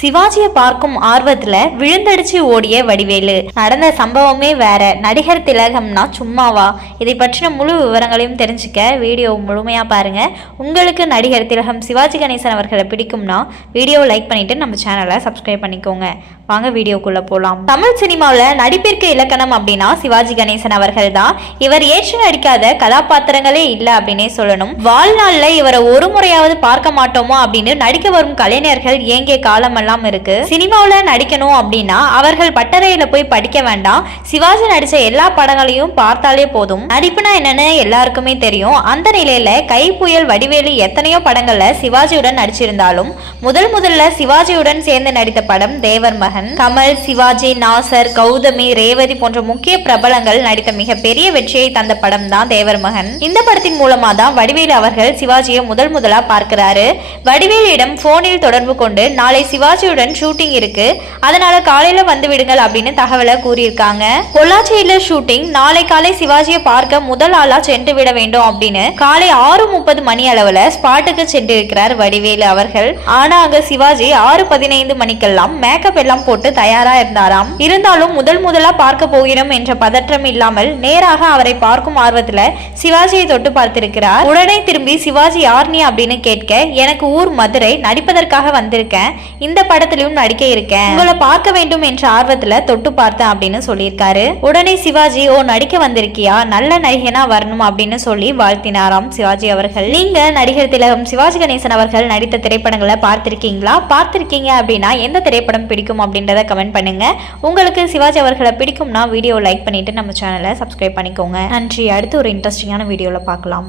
சிவாஜியை பார்க்கும் ஆர்வத்துல விழுந்தடிச்சு ஓடிய வடிவேலு. நடந்த சம்பவமே வேற. நடிகர் திலகம்னா சும்மாவா? இதை பற்றின முழு விவரங்களையும் தெரிஞ்சுக்க வீடியோ முழுமையா பாருங்க. உங்களுக்கு நடிகர் திலகம் சிவாஜி கணேசன் அவர்களை பிடிக்கும்னா வீடியோவை லைக் பண்ணிட்டு நம்ம சேனலை சப்ஸ்கிரைப் பண்ணிக்கோங்க. வாங்க வீடியோக்குள்ள போலாம். தமிழ் சினிமாவில் நடிப்பிற்கு இலக்கணம் அப்படின்னா சிவாஜி கணேசன் அவர்கள் தான். இவர் ஏற்று நடிக்காத கதாபாத்திரங்களே இல்லை அப்படின்னே சொல்லணும். வாழ்நாளில் இவரை ஒரு முறையாவது பார்க்க மாட்டோமோ அப்படின்னு நடிக்க வரும் கலைஞர்கள் ஏங்கிய காலமெல்லாம் இருக்கு. சினிமாவில் நடிக்கணும் அப்படின்னா அவர்கள் பட்டறையில போய் படிக்க வேண்டாம். சிவாஜி நடிச்ச எல்லா படங்களையும் பார்த்தாலே போதும். நடிப்புனா என்னன்னு எல்லாருக்குமே தெரியும். அந்த நிலையில கை புயல் வடிவேலு எத்தனையோ படங்கள்ல சிவாஜியுடன் நடிச்சிருந்தாலும் முதல் முதல்ல சிவாஜியுடன் சேர்ந்து நடித்த படம் தேவர் மகன். கமல் சிவாஜி நாசர் கௌதமி ரேவதி போன்ற முக்கிய பிரபலங்கள் நடித்த மிகப்பெரிய வெற்றியை தந்த படம் தான் தேவர் மகன் இந்த படத்தின் மூலமா தான் வடிவேலு அவர்கள் சிவாஜியை முதல் முதலா பார்க்கிறாரு. வடிவேலிடம் போனில் தொடர்பு கொண்டு நாளை சிவாஜியுடன் ஷூட்டிங் இருக்கு. அதனால காலையில வந்து விடுங்கள் அப்படின்னு தகவலை கூறியிருக்காங்க. பொள்ளாச்சியில ஷூட்டிங் நாளை காலை சிவாஜியை பார்க்க முதல் ஆளா சென்று விட வேண்டும் அப்படின்னு காலை ஆறு முப்பது மணி அளவுல ஸ்பாட்டுக்கு சென்றிருக்கிறார் வடிவேலு அவர்கள். ஆனா அங்க சிவாஜி ஆறு பதினைந்து மணிக்கெல்லாம் மேக்கப் எல்லாம் போட்டு தயாரா இருந்தாராம். இருந்தாலும் முதல் முதலா பார்க்க போகிறோம் என்ற பதற்றம் இல்லாமல் நேராக அவரை பார்க்கும் ஆர்வத்துல சிவாஜியை தொட்டு பார்த்திருக்கிறார். உடனே திரும்பி சிவாஜி யார் நீ? அப்படின்னு கேட்க எனக்கு ஊர் மதுரை நடிப்பதற்காக வந்திருக்கேன். இந்த படத்திலும் நடிக்க இருக்கேன். உங்களை பார்க்க வேண்டும் என்ற ஆர்வத்துல தொட்டு பார்த்தேன் அப்படின்னு சொல்லியிருக்காரு. உடனே சிவாஜி ஓ நடிக்க வந்திருக்கியா? நல்ல நடிகனா வரணும் அப்படின்னு சொல்லி வாழ்த்தினாராம் சிவாஜி அவர்கள். நீங்க நடிகர் திலகம் சிவாஜி கணேசன் அவர்கள் நடித்த திரைப்படங்களை பார்த்திருக்கீங்களா? பார்த்திருக்கீங்க அப்படின்னா எந்த திரைப்படம் பிடிக்கும்? அப்படின்றத கமெண்ட் பண்ணுங்க. உங்களுக்கு சிவாஜி அவர்களை பிடிக்கும்னா வீடியோ லைக் பண்ணிட்டு நம்ம சேனலை சப்ஸ்கிரைப் பண்ணிக்கோங்க. நன்றி. அடுத்து ஒரு இன்ட்ரெஸ்டிங்கான வீடியோவில் பார்க்கலாம்.